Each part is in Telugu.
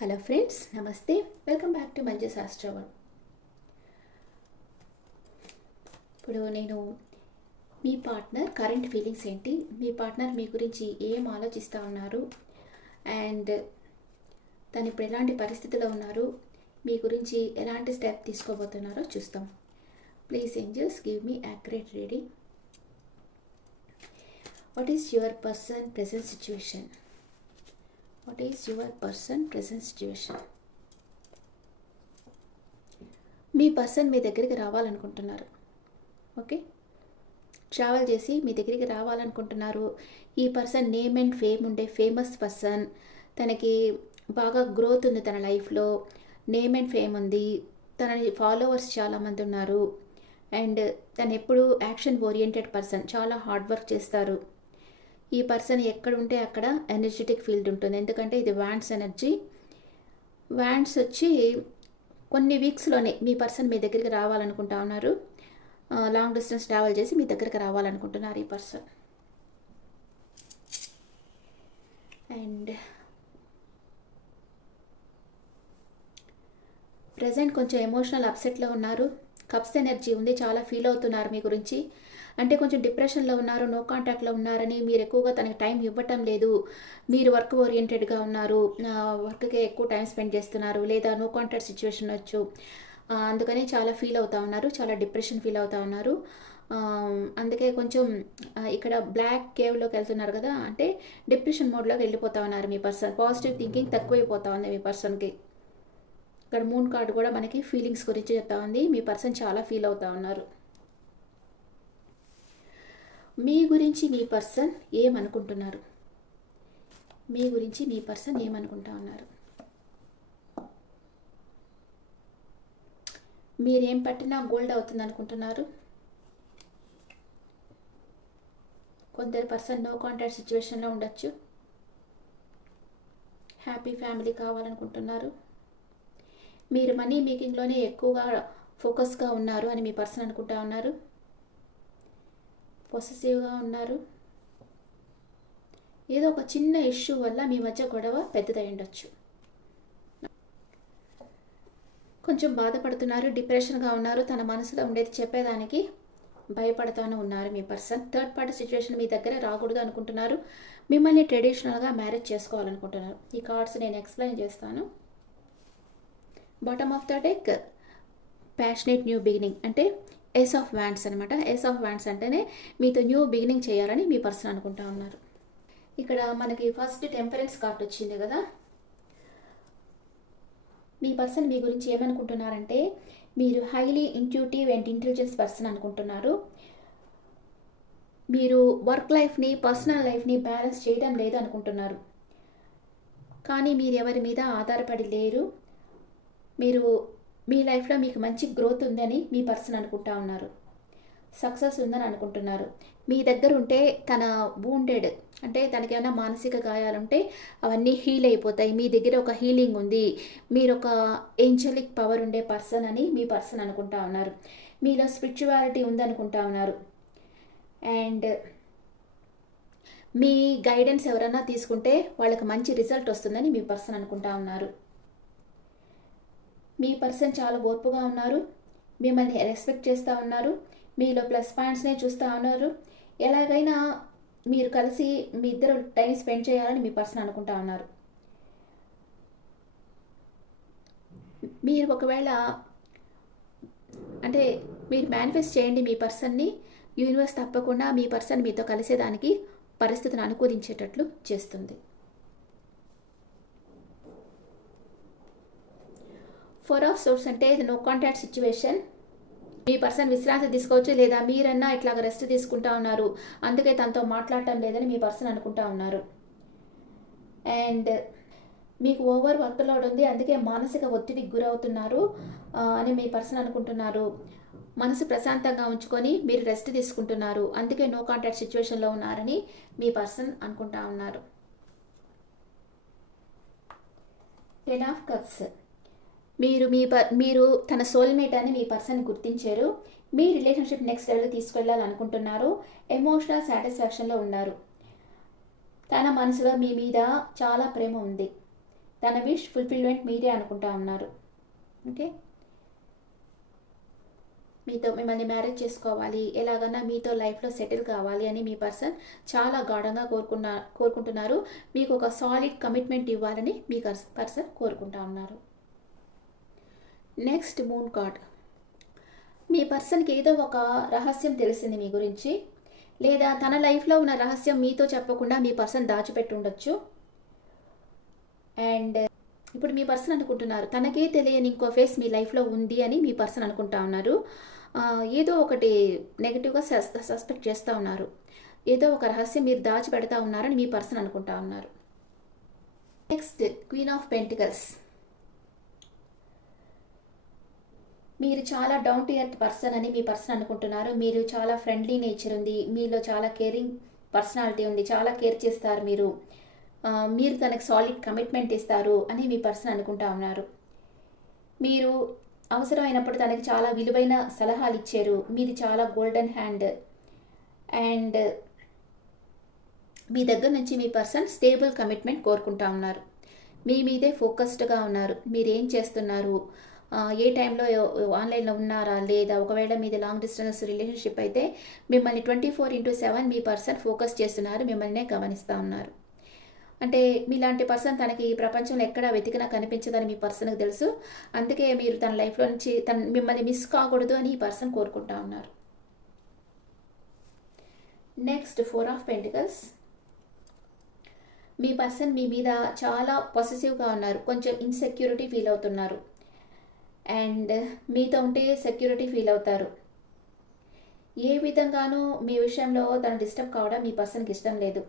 హలో ఫ్రెండ్స్, నమస్తే. Welcome back to Manju Shastravan. ఇప్పుడు నేను మీ పార్ట్నర్ కరెంట్ ఫీలింగ్స్ ఏంటి, మీ పార్ట్నర్ మీ గురించి ఏం ఆలోచిస్తూ ఉన్నారు, అండ్ తను ఇప్పుడు ఎలాంటి పరిస్థితిలో ఉన్నారు, మీ గురించి ఎలాంటి స్టెప్ తీసుకోబోతున్నారో చూస్తాం. Please angels give me accurate reading. What is your person present situation? What is your person present situation? మీ పర్సన్ మీ దగ్గరికి రావాలనుకుంటున్నారు. ఓకే, ట్రావెల్ చేసి మీ దగ్గరికి రావాలనుకుంటున్నారు. ఈ పర్సన్ నేమ్ అండ్ ఫేమ్ ఉండే ఫేమస్ పర్సన్. తనకి బాగా గ్రోత్ ఉంది, తన లైఫ్లో నేమ్ అండ్ ఫేమ్ ఉంది, తన ఫాలోవర్స్ చాలామంది ఉన్నారు, అండ్ తను ఎప్పుడు యాక్షన్ ఓరియంటెడ్ పర్సన్, చాలా హార్డ్ వర్క్ చేస్తారు. ఈ పర్సన్ ఎక్కడ ఉంటే అక్కడ ఎనర్జెటిక్ ఫీల్డ్ ఉంటుంది, ఎందుకంటే ఇది వ్యాండ్స్ ఎనర్జీ. వ్యాండ్స్ వచ్చి కొన్ని వీక్స్లోనే మీ పర్సన్ మీ దగ్గరికి రావాలనుకుంటా ఉన్నారు. లాంగ్ డిస్టెన్స్ ట్రావెల్ చేసి మీ దగ్గరికి రావాలనుకుంటున్నారు ఈ పర్సన్. అండ్ ప్రజెంట్ కొంచెం ఎమోషనల్ అప్సెట్లో ఉన్నారు. కప్స్ ఎనర్జీ ఉంది, చాలా ఫీల్ అవుతున్నారు మీ గురించి. అంటే కొంచెం డిప్రెషన్లో ఉన్నారు, నో కాంటాక్ట్లో ఉన్నారని, మీరు ఎక్కువగా తనకి టైం ఇవ్వటం లేదు, మీరు వర్క్ ఓరియంటెడ్గా ఉన్నారు, వర్క్కే ఎక్కువ టైం స్పెండ్ చేస్తున్నారు, లేదా నో కాంటాక్ట్ సిచ్యువేషన్ వచ్చు. అందుకని చాలా ఫీల్ అవుతూ ఉన్నారు, చాలా డిప్రెషన్ ఫీల్ అవుతూ ఉన్నారు. అందుకే కొంచెం ఇక్కడ బ్లాక్ కేవ్లోకి వెళ్తున్నారు కదా, అంటే డిప్రెషన్ మోడ్లోకి వెళ్ళిపోతూ ఉన్నారు మీ పర్సన్. పాజిటివ్ థింకింగ్ తక్కువైపోతూ ఉంది మీ పర్సన్కి. ఇక్కడ మూన్ కార్డు కూడా మనకి ఫీలింగ్స్ గురించి చెప్తా ఉంది. మీ పర్సన్ చాలా ఫీల్ అవుతూ ఉన్నారు. మీ గురించి మీ పర్సన్ ఏమనుకుంటున్నారు? మీ గురించి మీ పర్సన్ ఏమనుకుంటా ఉన్నారు? మీరేం పట్టినా గోల్డ్ అవుతుంది అనుకుంటున్నారు. కొందరు పర్సన్ నో కాంటాక్ట్ సిచ్యువేషన్లో ఉండొచ్చు. హ్యాపీ ఫ్యామిలీ కావాలనుకుంటున్నారు. మీరు మనీ మేకింగ్లోనే ఎక్కువగా ఫోకస్గా ఉన్నారు అని మీ పర్సన్ అనుకుంటా ఉన్నారు. పొసెసివ్గా ఉన్నారు. ఏదో ఒక చిన్న ఇష్యూ వల్ల మీ మధ్య గొడవ పెద్దదై ఉండొచ్చు. కొంచెం బాధపడుతున్నారు, డిప్రెషన్గా ఉన్నారు. తన మనసులో ఉండేది చెప్పేదానికి భయపడుతూనే ఉన్నారు మీ పర్సన్. థర్డ్ పార్టీ సిచ్యువేషన్ మీ దగ్గర రాకూడదు అనుకుంటున్నారు. మిమ్మల్ని ట్రెడిషనల్గా మ్యారేజ్ చేసుకోవాలనుకుంటున్నారు. ఈ కార్డ్స్ నేను ఎక్స్ప్లెయిన్ చేస్తాను. Bottom of the deck passionate new beginning, అంటే ఏస్ ఆఫ్ వ్యాండ్స్ అనమాట. ఏస్ ఆఫ్ వ్యాండ్స్ అంటేనే మీతో న్యూ బిగినింగ్ చేయాలని మీ పర్సన్ అనుకుంటా ఉన్నారు. ఇక్కడ మనకి ఫస్ట్ టెంపరెన్స్ కార్డ్ వచ్చింది కదా. మీ పర్సన్ మీ గురించి ఏమనుకుంటున్నారంటే, మీరు highly intuitive and intelligence person అనుకుంటున్నారు. మీరు వర్క్ లైఫ్ని పర్సనల్ లైఫ్ని బ్యాలెన్స్ చేయడం లేదు అనుకుంటున్నారు. కానీ మీరు ఎవరి మీద ఆధారపడి లేరు. మీరు మీ లైఫ్లో మీకు మంచి గ్రోత్ ఉందని మీ పర్సన్ అనుకుంటా ఉన్నారు. సక్సెస్ ఉందని అనుకుంటున్నారు. మీ దగ్గర ఉంటే తన వూండెడ్, అంటే తనకి ఏమైనా మానసిక గాయాలుంటే అవన్నీ హీల్ అయిపోతాయి. మీ దగ్గర ఒక హీలింగ్ ఉంది, మీరు ఒక ఏంజలిక్ పవర్ ఉండే పర్సన్ అని మీ పర్సన్ అనుకుంటా ఉన్నారు. మీలో స్పిరిచువాలిటీ ఉందనుకుంటా ఉన్నారు. అండ్ మీ గైడెన్స్ ఎవరైనా తీసుకుంటే వాళ్ళకి మంచి రిజల్ట్ వస్తుందని మీ పర్సన్ అనుకుంటా ఉన్నారు. మీ పర్సన్ చాలా ఓర్పుగా ఉన్నారు, మిమ్మల్ని రెస్పెక్ట్ చేస్తూ ఉన్నారు, మీలో ప్లస్ పాయింట్స్నే చూస్తూ ఉన్నారు. ఎలాగైనా మీరు కలిసి మీ ఇద్దరు టైం స్పెండ్ చేయాలని మీ పర్సన్ అనుకుంటా ఉన్నారు. మీరు ఒకవేళ అంటే మీరు మేనిఫెస్ట్ చేయండి మీ పర్సన్ని, యూనివర్స్ తప్పకుండా మీ పర్సన్ మీతో కలిసేదానికి పరిస్థితిని అనుకూలించేటట్లు చేస్తుంది. ఫోర్ ఆఫ్ సోర్స్ అంటే ఇది నో కాంటాక్ట్ సిచ్యువేషన్. మీ పర్సన్ విశ్రాంతి తీసుకోవచ్చు, లేదా మీరన్నా ఇట్లాగ రెస్ట్ తీసుకుంటా ఉన్నారు, అందుకే తనతో మాట్లాడటం లేదని మీ పర్సన్ అనుకుంటా ఉన్నారు. అండ్ మీకు ఓవర్ వర్క్ లోడ్ ఉంది, అందుకే మానసిక ఒత్తిడికి గురవుతున్నారు అని మీ పర్సన్ అనుకుంటున్నారు. మనసు ప్రశాంతంగా ఉంచుకొని మీరు రెస్ట్ తీసుకుంటున్నారు, అందుకే నో కాంటాక్ట్ సిచ్యువేషన్లో ఉన్నారని మీ పర్సన్ అనుకుంటా ఉన్నారు. టెన్ ఆఫ్ కప్స్, మీరు తన సోల్మేట్ అని మీ పర్సన్ గుర్తించారు. మీ రిలేషన్షిప్ నెక్స్ట్ లెవెల్ తీసుకెళ్ళాలనుకుంటున్నారు. ఎమోషనల్ సాటిస్ఫాక్షన్లో ఉన్నారు. తన మనసులో మీ మీద చాలా ప్రేమ ఉంది. తన విష్ ఫుల్ఫిల్మెంట్ మీరే అనుకుంటా ఉన్నారు. ఓకే, మీతో మిమ్మల్ని మ్యారేజ్ చేసుకోవాలి, ఎలాగన్నా మీతో లైఫ్లో సెటిల్ కావాలి అని మీ పర్సన్ చాలా గాఢంగా కోరుకుంటున్నారు. మీకు ఒక సాలిడ్ కమిట్మెంట్ ఇవ్వాలని మీ పర్సన్ కోరుకుంటా ఉన్నారు. Next moon card. మీ పర్సన్కి ఏదో ఒక రహస్యం తెలిసింది మీ గురించి, లేదా తన లైఫ్లో ఉన్న రహస్యం మీతో చెప్పకుండా మీ పర్సన్ దాచిపెట్టి ఉండొచ్చు. అండ్ ఇప్పుడు మీ పర్సన్ అనుకుంటున్నారు తనకే తెలియని ఇంకో ఫేస్ మీ లైఫ్లో ఉంది అని మీ పర్సన్ అనుకుంటా ఉన్నారు. ఏదో ఒకటి నెగిటివ్గా సస్పెక్ట్ చేస్తూ ఉన్నారు. ఏదో ఒక రహస్యం మీరు దాచిపెడతా ఉన్నారని మీ పర్సన్ అనుకుంటా ఉన్నారు. Next queen of pentacles. మీరు చాలా డౌన్ టు ఎర్త్ పర్సన్ అని మీ పర్సన్ అనుకుంటున్నారు. మీరు చాలా ఫ్రెండ్లీ నేచర్ ఉంది, మీలో చాలా కేరింగ్ పర్సనాలిటీ ఉంది, చాలా కేర్ చేస్తారు మీరు. మీరు తనకు సాలిడ్ కమిట్మెంట్ ఇస్తారు అని మీ పర్సన్ అనుకుంటా ఉన్నారు. మీరు అవసరమైనప్పుడు తనకి చాలా విలువైన సలహాలు ఇచ్చారు. మీది చాలా గోల్డెన్ హ్యాండ్. అండ్ మీ దగ్గర నుంచి మీ పర్సన్ స్టేబుల్ కమిట్మెంట్ కోరుకుంటా ఉన్నారు. మీ మీదే ఫోకస్డ్గా ఉన్నారు. మీరు ఏం చేస్తున్నారు, ఏ టైంలో ఆన్లైన్లో ఉన్నారా లేదా, ఒకవేళ మీది లాంగ్ డిస్టెన్స్ రిలేషన్షిప్ అయితే మిమ్మల్ని 24/7 మీ పర్సన్ ఫోకస్ చేస్తున్నారు, మిమ్మల్నే గమనిస్తూ ఉన్నారు. అంటే మీలాంటి పర్సన్ తనకి ప్రపంచంలో ఎక్కడా వెతికినా కనిపించదని మీ పర్సన్కి తెలుసు. అందుకే మీరు తన లైఫ్లో నుంచి మిమ్మల్ని మిస్ కాకూడదు అని ఈ పర్సన్ కోరుకుంటా ఉన్నారు. Next 4 of pentacles. మీ పర్సన్ మీ మీద చాలా పొసెసివ్గా ఉన్నారు, కొంచెం ఇన్సెక్యూరిటీ ఫీల్ అవుతున్నారు. అండ్ మీతో ఉంటే సెక్యూరిటీ ఫీల్ అవుతారు. ఏ విధంగానూ మీ విషయంలో తను డిస్టర్బ్ కావడం మీ పర్సన్కి ఇష్టం లేదు.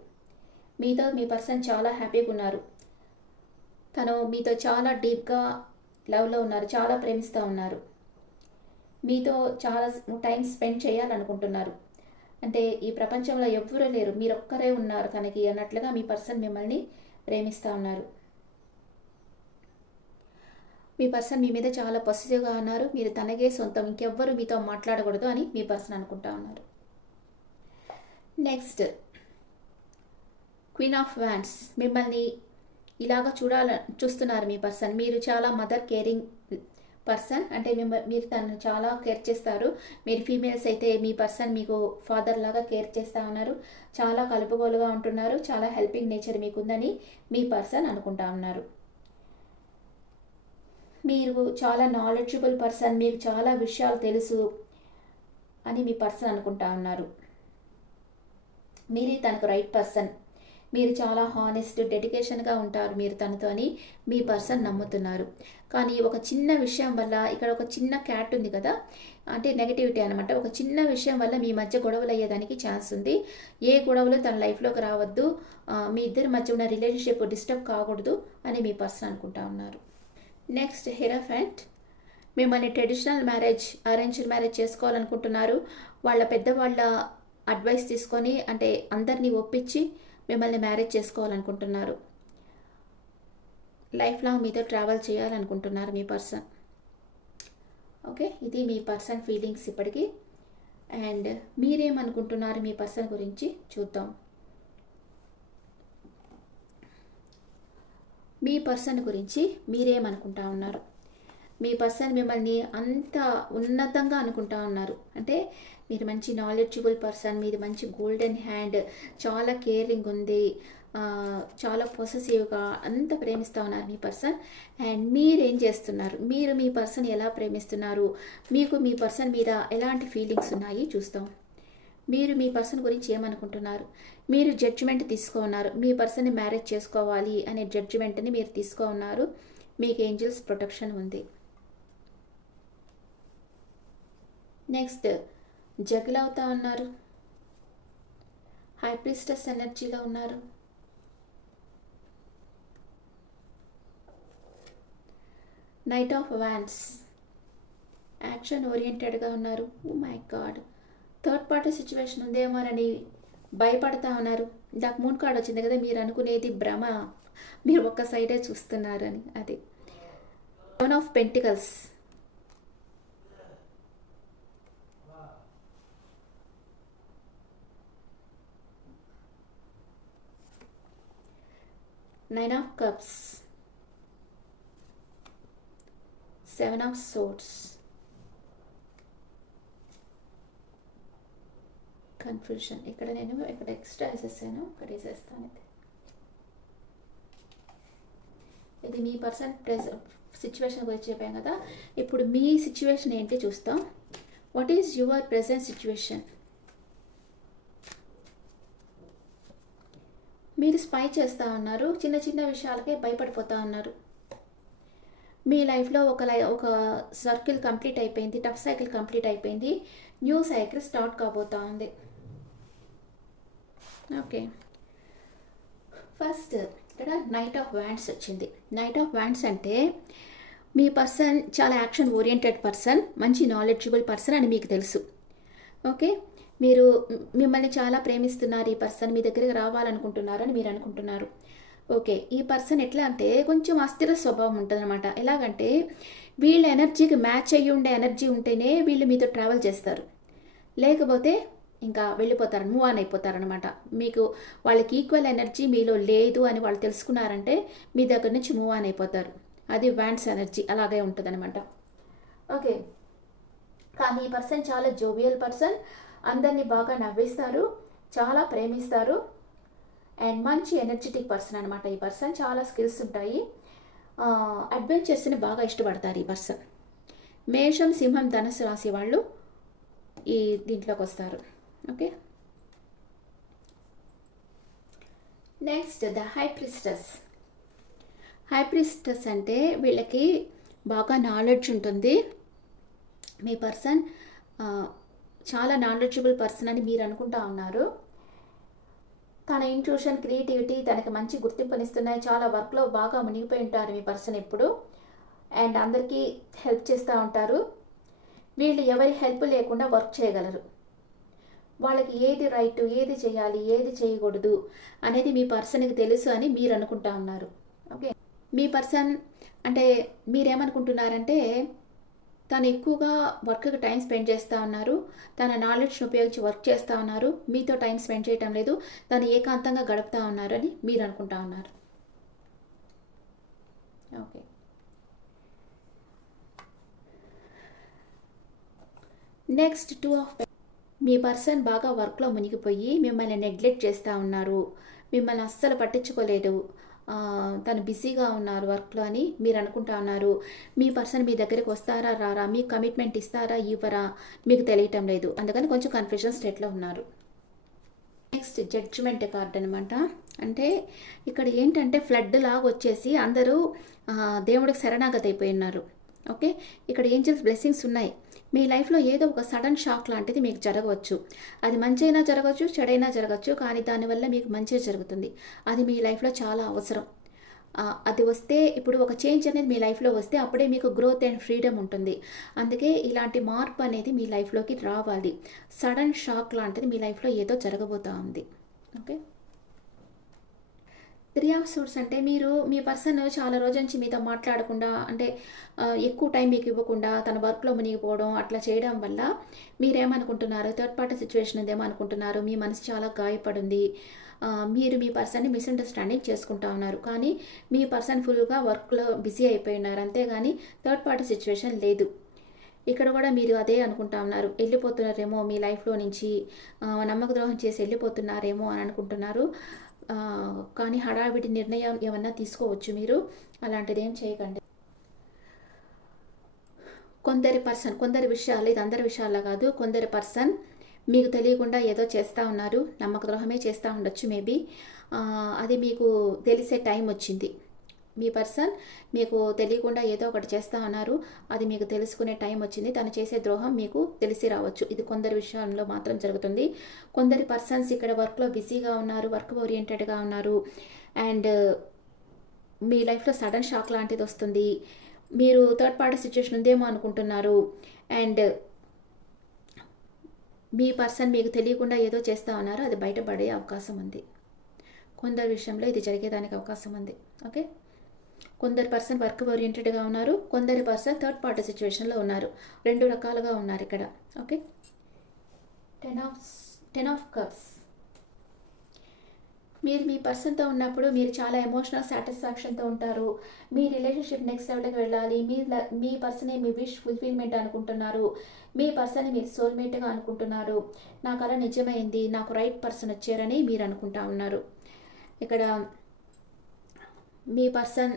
మీతో మీ పర్సన్ చాలా హ్యాపీగా ఉన్నారు. తను మీతో చాలా డీప్గా లవ్లో ఉన్నారు, చాలా ప్రేమిస్తూ ఉన్నారు. మీతో చాలా టైం స్పెండ్ చేయాలనుకుంటున్నారు. అంటే ఈ ప్రపంచంలో ఎవ్వరూ లేరు, మీరు ఒక్కరే ఉన్నారు తనకి అన్నట్లుగా మీ పర్సన్ మిమ్మల్ని ప్రేమిస్తూ ఉన్నారు. మీ పర్సన్ మీ మీద చాలా పొసెసివ్గా ఉన్నారు. మీరు తనకే సొంతం, ఇంకెవ్వరు మీతో మాట్లాడకూడదు అని మీ పర్సన్ అనుకుంటా ఉన్నారు. Next queen of wands. మిమ్మల్ని ఇలాగ చూస్తున్నారు మీ పర్సన్. మీరు చాలా మదర్ కేరింగ్ పర్సన్. అంటే మీరు తను చాలా కేర్ చేస్తారు. మీరు ఫీమేల్స్ అయితే మీ పర్సన్ మీకు ఫాదర్ లాగా కేర్ చేస్తూ ఉన్నారు. చాలా కలుపుగోలుగా ఉంటున్నారు. చాలా హెల్పింగ్ నేచర్ మీకుందని మీ పర్సన్ అనుకుంటా ఉన్నారు. మీరు చాలా నాలెడ్జబుల్ పర్సన్, మీకు చాలా విషయాలు తెలుసు అని మీ పర్సన్ అనుకుంటా ఉన్నారు. మీరే తనకు రైట్ పర్సన్. మీరు చాలా హానెస్ట్, డెడికేషన్గా ఉంటారు మీరు తనతో అని మీ పర్సన్ నమ్ముతున్నారు. కానీ ఒక చిన్న విషయం వల్ల, ఇక్కడ ఒక చిన్న క్యాట్ ఉంది కదా, అంటే నెగటివిటీ అనమాట. ఒక చిన్న విషయం వల్ల మీ మధ్య గొడవలు అయ్యేదానికి ఛాన్స్ ఉంది. ఏ గొడవలు తన లైఫ్లోకి రావద్దు, మీ ఇద్దరి మధ్య ఉన్న రిలేషన్షిప్ డిస్టర్బ్ కాకూడదు అని మీ పర్సన్ అనుకుంటా ఉన్నారు. నెక్స్ట్ హెరాఫెంట్. మిమ్మల్ని ట్రెడిషనల్ మ్యారేజ్, అరేంజ్డ్ మ్యారేజ్ చేసుకోవాలనుకుంటున్నారు. వాళ్ళ పెద్దవాళ్ళ అడ్వైస్ తీసుకొని, అంటే అందరినీ ఒప్పించి మిమ్మల్ని మ్యారేజ్ చేసుకోవాలనుకుంటున్నారు. లైఫ్ లాంగ్ మీతో ట్రావెల్ చేయాలనుకుంటున్నారు మీ పర్సన్. ఓకే, ఇది మీ పర్సన్ ఫీలింగ్స్ ఇప్పటికీ. అండ్ మీరేమనుకుంటున్నారు మీ పర్సన్ గురించి చూద్దాం. మీ పర్సన్ గురించి మీరేమనుకుంటా ఉన్నారు. మీ పర్సన్ మిమ్మల్ని అంత ఉన్నతంగా అనుకుంటా ఉన్నారు. అంటే మీరు మంచి నాలెడ్జబుల్ పర్సన్, మీది మంచి గోల్డెన్ హ్యాండ్, చాలా కేరింగ్ ఉంది, చాలా పొసెసివ్గా అంత ప్రేమిస్తూ ఉన్నారు మీ పర్సన్. అండ్ మీరేం చేస్తున్నారు, మీరు మీ పర్సన్ ఎలా ప్రేమిస్తున్నారు, మీకు మీ పర్సన్ మీద ఎలాంటి ఫీలింగ్స్ ఉన్నాయి చూస్తాం. మీరు మీ పర్సన్ గురించి ఏమనుకుంటున్నారు. మీరు జడ్జిమెంట్ తీసుకున్నారు. మీ పర్సన్ని మ్యారేజ్ చేసుకోవాలి అనే జడ్జిమెంట్ని మీరు తీసుకున్నారు. మీకు ఏంజల్స్ ప్రొటెక్షన్ ఉంది. నెక్స్ట్ జగిల్ అవుతా ఉన్నారు. హై ప్రీస్టెస్ ఎనర్జీలో ఉన్నారు. Knight of wands. యాక్షన్ ఓరియంటెడ్గా ఉన్నారు. Oh my God, third party situation ఉందేమోనని భయపడతా ఉన్నారు. ఇందాక మూన్ కార్డ్ వచ్చింది కదా, మీరు అనుకునేది భ్రమ, మీరు ఒక్క సైడే చూస్తున్నారు అని. అది 7 of pentacles. Nine of cups. Seven of swords, confusion. ఇక్కడ నేను ఇక్కడ ఎక్స్ట్రా వేసేసాను, ఇక్కడ వేసేస్తాను. ఇది మీ పర్సన్ సిచ్యువేషన్ గురించి చెప్పాం కదా. ఇప్పుడు మీ సిచ్యువేషన్ ఏంటి చూస్తాం. What is your present situation? మీరు స్పై చేస్తూ ఉన్నారు, చిన్న చిన్న విషయాలకే భయపడిపోతూ ఉన్నారు. మీ లైఫ్లో ఒక సర్కిల్ కంప్లీట్ అయిపోయింది, టఫ్ సైకిల్ కంప్లీట్ అయిపోయింది, న్యూ సైకిల్ స్టార్ట్ కాబోతూ ఉంది. ఓకే, ఫస్ట్ ఇక్కడ నైట్ ఆఫ్ వ్యాండ్స్ వచ్చింది. నైట్ ఆఫ్ వ్యాండ్స్ అంటే మీ పర్సన్ చాలా యాక్షన్ ఓరియంటెడ్ పర్సన్, మంచి నాలెడ్జబుల్ పర్సన్ అని మీకు తెలుసు. ఓకే, మీరు మిమ్మల్ని చాలా ప్రేమిస్తున్నారు, ఈ పర్సన్ మీ దగ్గరికి రావాలనుకుంటున్నారు అని మీరు అనుకుంటున్నారు. ఓకే, ఈ పర్సన్ ఎట్లా అంటే కొంచెం అస్థిర స్వభావం ఉంటుంది అనమాట. ఎలాగంటే వీళ్ళ ఎనర్జీకి మ్యాచ్ అయ్యి ఉండే ఎనర్జీ ఉంటేనే వీళ్ళు మీతో ట్రావెల్ చేస్తారు, లేకపోతే ఇంకా వెళ్ళిపోతారు, మూవ్ ఆన్ అయిపోతారనమాట. మీకు వాళ్ళకి ఈక్వల్ ఎనర్జీ మీలో లేదు అని వాళ్ళు తెలుసుకున్నారంటే మీ దగ్గర నుంచి మూవ్ ఆన్ అయిపోతారు. అది వ్యాండ్స్ ఎనర్జీ అలాగే ఉంటుంది అనమాట. ఓకే, కానీ ఈ పర్సన్ చాలా జోవియల్ పర్సన్, అందరినీ బాగా నవ్విస్తారు, చాలా ప్రేమిస్తారు అండ్ మంచి ఎనర్జెటిక్ పర్సన్ అనమాట. ఈ పర్సన్ చాలా స్కిల్స్ ఉంటాయి, అడ్వెంచర్స్ని బాగా ఇష్టపడతారు ఈ పర్సన్. మేషం, సింహం, ధనుసు రాశి వాళ్ళు ఈ దీంట్లోకి వస్తారు. Okay, next the high priestess. High priestess అంటే వీళ్ళకి బాగా నాలెడ్జ్ ఉంటుంది. మీ పర్సన్ చాలా నాలెడ్జబుల్ పర్సన్ అని మీరు అనుకుంటా ఉన్నారు. తన ఇంట్యూషన్, క్రియేటివిటీ తనకి మంచి గుర్తింపునిస్తున్నాయి. చాలా వర్క్లో బాగా మునిగిపోయి ఉంటారు మీ పర్సన్ ఎప్పుడు, అండ్ అందరికీ హెల్ప్ చేస్తూ ఉంటారు. వీళ్ళు ఎవరి హెల్ప్ లేకుండా వర్క్ చేయగలరు. వాళ్ళకి ఏది రైట్, ఏది చేయాలి, ఏది చేయకూడదు అనేది మీ పర్సన్కి తెలుసు అని మీరు అనుకుంటా ఉన్నారు. ఓకే, మీ పర్సన్ అంటే మీరేమనుకుంటున్నారంటే తను ఎక్కువగా వర్క్కి టైం స్పెండ్ చేస్తూ ఉన్నారు, తన నాలెడ్జ్ని ఉపయోగించి వర్క్ చేస్తూ ఉన్నారు, మీతో టైం స్పెండ్ చేయటం లేదు, తను ఏకాంతంగా గడుపుతూ ఉన్నారు అని మీరు అనుకుంటా ఉన్నారు. Okay, next 2 of me person బాగా వర్క్లో మునిగిపోయి మిమ్మల్ని నెగ్లెక్ట్ చేస్తూ ఉన్నారు, మిమ్మల్ని అస్సలు పట్టించుకోలేదు, తను బిజీగా ఉన్నారు వర్క్లో అని మీరు అనుకుంటా ఉన్నారు. మీ పర్సన్ మీ దగ్గరికి వస్తారా రారా, మీకు కమిట్మెంట్ ఇస్తారా ఇవ్వరా మీకు తెలియటం లేదు, అందుకని కొంచెం కన్ఫ్యూజన్ స్టేట్లో ఉన్నారు. నెక్స్ట్ జడ్జిమెంట్ కార్డ్ అనమాట. అంటే ఇక్కడ ఏంటంటే ఫ్లడ్ లాగా వచ్చేసి అందరూ దేవుడికి శరణాగతి అయిపోయి ఉన్నారు. ఓకే, ఇక్కడ ఏంజల్స్ బ్లెస్సింగ్స్ ఉన్నాయి. మీ లైఫ్లో ఏదో ఒక సడన్ షాక్ లాంటిది మీకు జరగవచ్చు. అది మంచి అయినా జరగవచ్చు, చెడైనా జరగచ్చు, కానీ దానివల్ల మీకు మంచి జరుగుతుంది. అది మీ లైఫ్లో చాలా అవసరం. అది వస్తే ఇప్పుడు ఒక చేంజ్ అనేది మీ లైఫ్లో వస్తే అప్పుడే మీకు గ్రోత్ అండ్ ఫ్రీడమ్ ఉంటుంది. అందుకే ఇలాంటి మార్పు అనేది మీ లైఫ్లోకి రావాలి. సడన్ షాక్ లాంటిది మీ లైఫ్లో ఏదో జరగబోతూ ఉంది. ఓకే, 3 ఆఫ్ సూట్స్ అంటే మీ పర్సన్ చాలా రోజు నుంచి మీతో మాట్లాడకుండా, అంటే ఎక్కువ టైం మీకు ఇవ్వకుండా తన వర్క్లో మునిగిపోవడం అట్లా చేయడం వల్ల మీరేమనుకుంటున్నారు, థర్డ్ పార్టీ సిచ్యువేషన్ ఉందేమో అనుకుంటున్నారు. మీ మనసు చాలా గాయపడింది. మీరు మీ పర్సన్ని మిస్అండర్స్టాండింగ్ చేసుకుంటా ఉన్నారు, కానీ మీ పర్సన్ ఫుల్గా వర్క్లో బిజీ అయిపోయి ఉన్నారు, అంతేగాని థర్డ్ పార్టీ సిచ్యువేషన్ లేదు. ఇక్కడ కూడా మీరు అదే అనుకుంటా ఉన్నారు, వెళ్ళిపోతున్నారేమో మీ లైఫ్లో నుంచి, నమ్మక ద్రోహం చేసి వెళ్ళిపోతున్నారేమో అని అనుకుంటున్నారు. కానీ హడావిడి నిర్ణయం ఏమన్నా తీసుకోవచ్చు మీరు, అలాంటిది ఏం చేయకండి. కొందరి విషయాలు, ఇది అందరి విషయాల్లో కాదు, కొందరి పర్సన్ మీకు తెలియకుండా ఏదో చేస్తూ ఉన్నారు, నమ్మక ద్రోహమే చేస్తూ ఉండొచ్చు మేబీ. అది మీకు తెలిసే టైం వచ్చింది. మీ పర్సన్ మీకు తెలియకుండా ఏదో ఒకటి చేస్తూ ఉన్నారు, అది మీకు తెలుసుకునే టైం వచ్చింది. తను చేసే ద్రోహం మీకు తెలిసి రావచ్చు. ఇది కొందరి విషయంలో మాత్రం జరుగుతుంది. కొందరి పర్సన్స్ ఇక్కడ వర్క్లో బిజీగా ఉన్నారు, వర్క్ ఓరియంటెడ్గా ఉన్నారు, అండ్ మీ లైఫ్లో సడన్ షాక్ లాంటిది వస్తుంది. మీరు థర్డ్ పార్టీ సిచ్యువేషన్ ఉందేమో అనుకుంటున్నారు, అండ్ మీ పర్సన్ మీకు తెలియకుండా ఏదో చేస్తూ ఉన్నారు, అది బయటపడే అవకాశం ఉంది. కొందరి విషయంలో ఇది జరిగేదానికి అవకాశం ఉంది. ఓకే, కొందరు పర్సన్ వర్క్ ఓరియంటెడ్గా ఉన్నారు, కొందరి పర్సన్ థర్డ్ పార్టీ సిచ్యువేషన్లో ఉన్నారు. 2 రకాలుగా ఉన్నారు ఇక్కడ. Okay, 10 of cups. మీరు మీ పర్సన్తో ఉన్నప్పుడు మీరు చాలా ఎమోషనల్ సాటిస్ఫాక్షన్తో ఉంటారు. మీ రిలేషన్షిప్ నెక్స్ట్ లెవెల్కి వెళ్ళాలి. మీ పర్సనే మీ విష్ ఫుల్ఫిల్మెంట్ అనుకుంటున్నారు. మీ పర్సన్ని మీరు సోల్మేట్గా అనుకుంటున్నారు. నాకు అలా నిజమైంది, నాకు రైట్ పర్సన్ వచ్చారని మీరు అనుకుంటా ఉన్నారు. ఇక్కడ మీ పర్సన్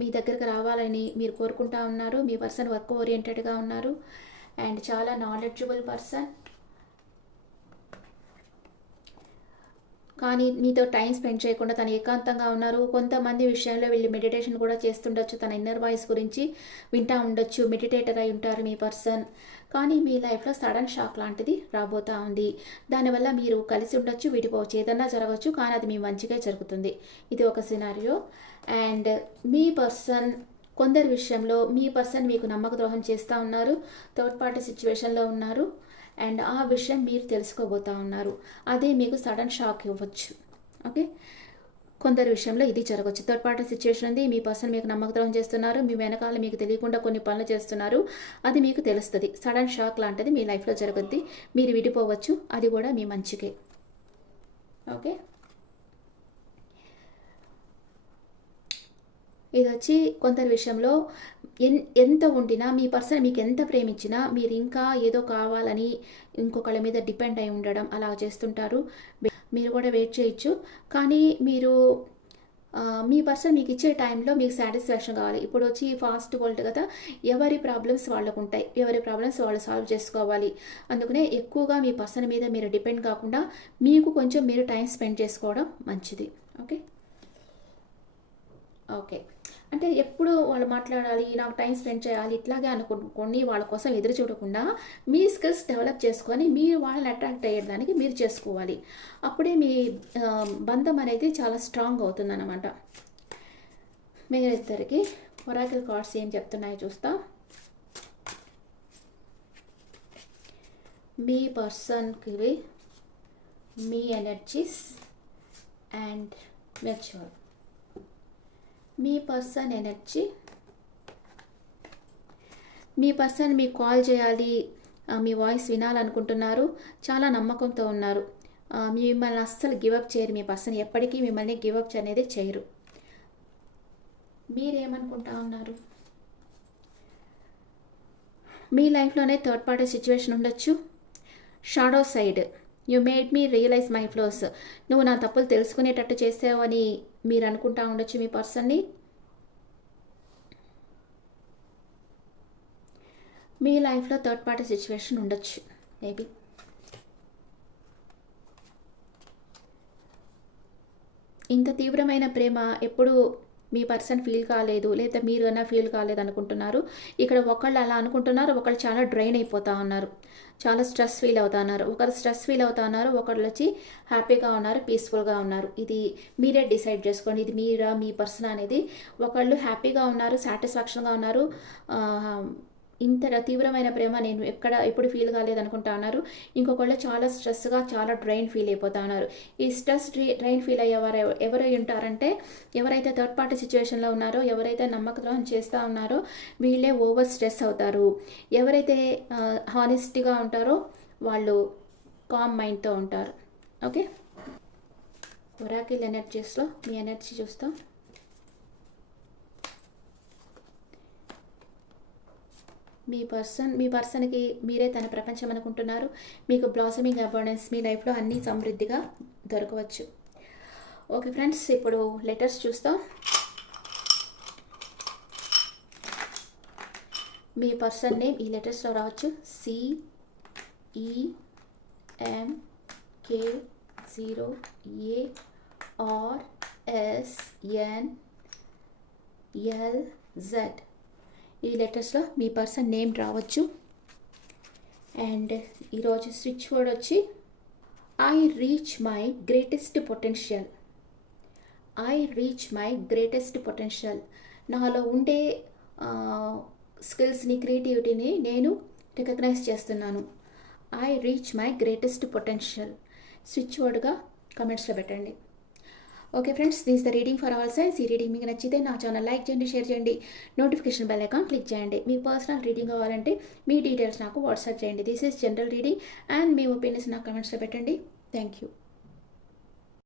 మీ దగ్గరకు రావాలని మీరు కోరుకుంటా ఉన్నారు. మీ పర్సన్ వర్క్ ఓరియంటెడ్గా ఉన్నారు అండ్ చాలా నాలెడ్జబుల్ పర్సన్. కానీ మీతో టైం స్పెండ్ చేయకుండా తను ఏకాంతంగా ఉన్నారు. కొంతమంది విషయంలో వీళ్ళు మెడిటేషన్ కూడా చేస్తుండొచ్చు. తన ఇన్నర్ వాయిస్ గురించి వింటూ ఉండొచ్చు. మెడిటేటర్ అయి ఉంటారు మీ పర్సన్. కానీ మీ లైఫ్లో సడన్ షాక్ లాంటిది రాబోతూ ఉంది. దానివల్ల మీరు కలిసి ఉండొచ్చు, విడిపోవచ్చు, ఏదన్నా జరగవచ్చు. కానీ అది మీ మంచిగా జరుగుతుంది. ఇది ఒక సినారియో. అండ్ మీ పర్సన్ కొందరి విషయంలో మీ పర్సన్ మీకు నమ్మక ద్రోహం చేస్తూ ఉన్నారు. థర్డ్ పార్టీ సిచ్యువేషన్లో ఉన్నారు అండ్ ఆ విషయం మీరు తెలుసుకోబోతూ ఉన్నారు. అదే మీకు సడన్ షాక్ ఇవ్వచ్చు. ఓకే, కొందరి విషయంలో ఇది జరగవచ్చు. థర్డ్ పార్టీ సిచ్యువేషన్ ఉంది. మీ పర్సన్ మీకు నమ్మక ద్రోహం చేస్తున్నారు. మీ వెనకాల మీకు తెలియకుండా కొన్ని పనులు చేస్తున్నారు. అది మీకు తెలుస్తుంది. సడన్ షాక్ లాంటిది మీ లైఫ్లో జరుగుద్ది. మీరు విడిపోవచ్చు. అది కూడా మీ మంచికే. ఓకే, ఇది వచ్చి కొందరి విషయంలో ఎంత ఉండినా మీ పర్సన్ మీకు ఎంత ప్రేమించినా మీరు ఇంకా ఏదో కావాలని ఇంకొకళ్ళ మీద డిపెండ్ అయి ఉండడం అలా చేస్తుంటారు. మీరు కూడా వెయిట్ చేయొచ్చు. కానీ మీరు మీ పర్సన్ మీకు ఇచ్చే టైంలో మీకు సాటిస్ఫాక్షన్ కావాలి. ఇప్పుడు వచ్చి ఫాస్ట్ వరల్డ్ కదా, ఎవరి ప్రాబ్లమ్స్ వాళ్ళకు ఉంటాయి. ఎవరి ప్రాబ్లమ్స్ వాళ్ళు సాల్వ్ చేసుకోవాలి. అందుకనే ఎక్కువగా మీ పర్సన్ మీద మీరు డిపెండ్ కాకుండా మీకు కొంచెం మీరు టైం స్పెండ్ చేసుకోవడం మంచిది. ఓకే ఓకే, అంటే ఎప్పుడు వాళ్ళు మాట్లాడాలి, నాకు టైం స్పెండ్ చేయాలి ఇట్లాగే అనుకోండి. వాళ్ళ కోసం ఎదురు చూడకుండా మీ స్కిల్స్ డెవలప్ చేసుకొని మీరు వాళ్ళని అట్రాక్ట్ అయ్యేదానికి మీరు చేసుకోవాలి. అప్పుడే మీ బంధం అనేది చాలా స్ట్రాంగ్ అవుతుందన్నమాట. మీరిద్దరికి ఒరాకిల్ కార్డ్స్ ఏం చెప్తున్నాయో చూస్తా. మీ పర్సన్కి మీ ఎనర్జీస్ అండ్ మెచ్యూర్. మీ పర్సన్ ఎనర్జీ, మీ పర్సన్ మీకు కాల్ చేయాలి, మీ వాయిస్ వినాలనుకుంటున్నారు, చాలా నమ్మకంతో ఉన్నారు. మిమ్మల్ని అస్సలు గివప్ చేయరు. మీ పర్సన్ ఎప్పటికీ మిమ్మల్ని గివప్ అనేది చేయరు. మీరేమనుకుంటా ఉన్నారు? మీ లైఫ్లోనే థర్డ్ పార్టీ సిచ్యువేషన్ ఉండొచ్చు. Shadow side, you made me realise my flaws. నువ్వు నా తప్పులు తెలుసుకునేటట్టు చేసావు అని మీరు అనుకుంటా ఉండొచ్చు మీ పర్సన్ని. మీ లైఫ్లో థర్డ్ పార్టీ సిచ్యువేషన్ ఉండొచ్చు మేబీ. ఇంత తీవ్రమైన ప్రేమ ఎప్పుడు మీ పర్సన్ ఫీల్ కాలేదు, లేదా మీరు అన్నా ఫీల్ కాలేదు అనుకుంటున్నారు. ఇక్కడ ఒకళ్ళు అలా అనుకుంటున్నారు, ఒకళ్ళు చాలా డ్రైన్ అయిపోతూ ఉన్నారు, చాలా స్ట్రెస్ ఫీల్ అవుతా ఉన్నారు. ఒకరు స్ట్రెస్ ఫీల్ అవుతా ఉన్నారు, ఒకళ్ళు వచ్చి హ్యాపీగా ఉన్నారు, పీస్ఫుల్గా ఉన్నారు. ఇది మీరే డిసైడ్ చేసుకోండి. ఇది మీరా మీ పర్సన్ అనేది. ఒకళ్ళు హ్యాపీగా ఉన్నారు, సాటిస్ఫాక్షన్గా ఉన్నారు. ఇంత తీవ్రమైన ప్రేమ నేను ఎప్పుడు ఫీల్ కాలేదు అనుకుంటా ఉన్నారు. ఇంకొకళ్ళు చాలా స్ట్రెస్గా, చాలా డ్రైన్ ఫీల్ అయిపోతా ఉన్నారు. ఈ స్ట్రెస్ డ్రైన్ ఫీల్ అయ్యేవారు ఎవరు ఉంటారంటే, ఎవరైతే థర్డ్ పార్టీ సిచ్యువేషన్లో ఉన్నారో, ఎవరైతే నమ్మకద్రోహం చేస్తూ ఉన్నారో వీళ్ళే ఓవర్ స్ట్రెస్ అవుతారు. ఎవరైతే హానెస్ట్గా ఉంటారో వాళ్ళు కామ్ మైండ్తో ఉంటారు. ఓకే, ఒరాకిల్ ఎనర్జీస్లో మీ ఎనర్జీ చూస్తాం. మీ పర్సన్కి మీరే తన ప్రపంచం అనుకుంటున్నారు. మీకు బ్లాసమింగ్ అబాండెన్స్ మీ లైఫ్లో అన్నీ సమృద్ధిగా దొరకవచ్చు. ఓకే ఫ్రెండ్స్, ఇప్పుడు లెటర్స్ చూస్తాం. మీ పర్సన్ నేమ్ ఈ లెటర్స్లో రావచ్చు. CEMK0RSNLZ. ఈ లెటర్స్లో మీ పర్సన్ నేమ్ రావచ్చు. అండ్ ఈరోజు స్విచ్ వర్డ్ వచ్చి I reach my greatest potential. I reach my greatest potential. నాలో ఉండే స్కిల్స్ని, క్రియేటివిటీని నేను రికగ్నైజ్ చేస్తున్నాను. I reach my greatest potential. Switch వర్డ్గా కమెంట్స్లో పెట్టండి. Okay friends, this the reading for all signs. ఈ రీడింగ్ మీకు నచ్చితే నా ఛానల్ లైక్ చేయండి, షేర్ చేయండి, నోటిఫికేషన్ బెల్ ఐకాన్ క్లిక్ చేయండి. మీ పర్సనల్ రీడింగ్ కావాలంటే మీ డీటెయిల్స్ నాకు వాట్సాప్ చేయండి. This is general reading and me opinions నాకు కమెంట్స్లో పెట్టండి. Thank you.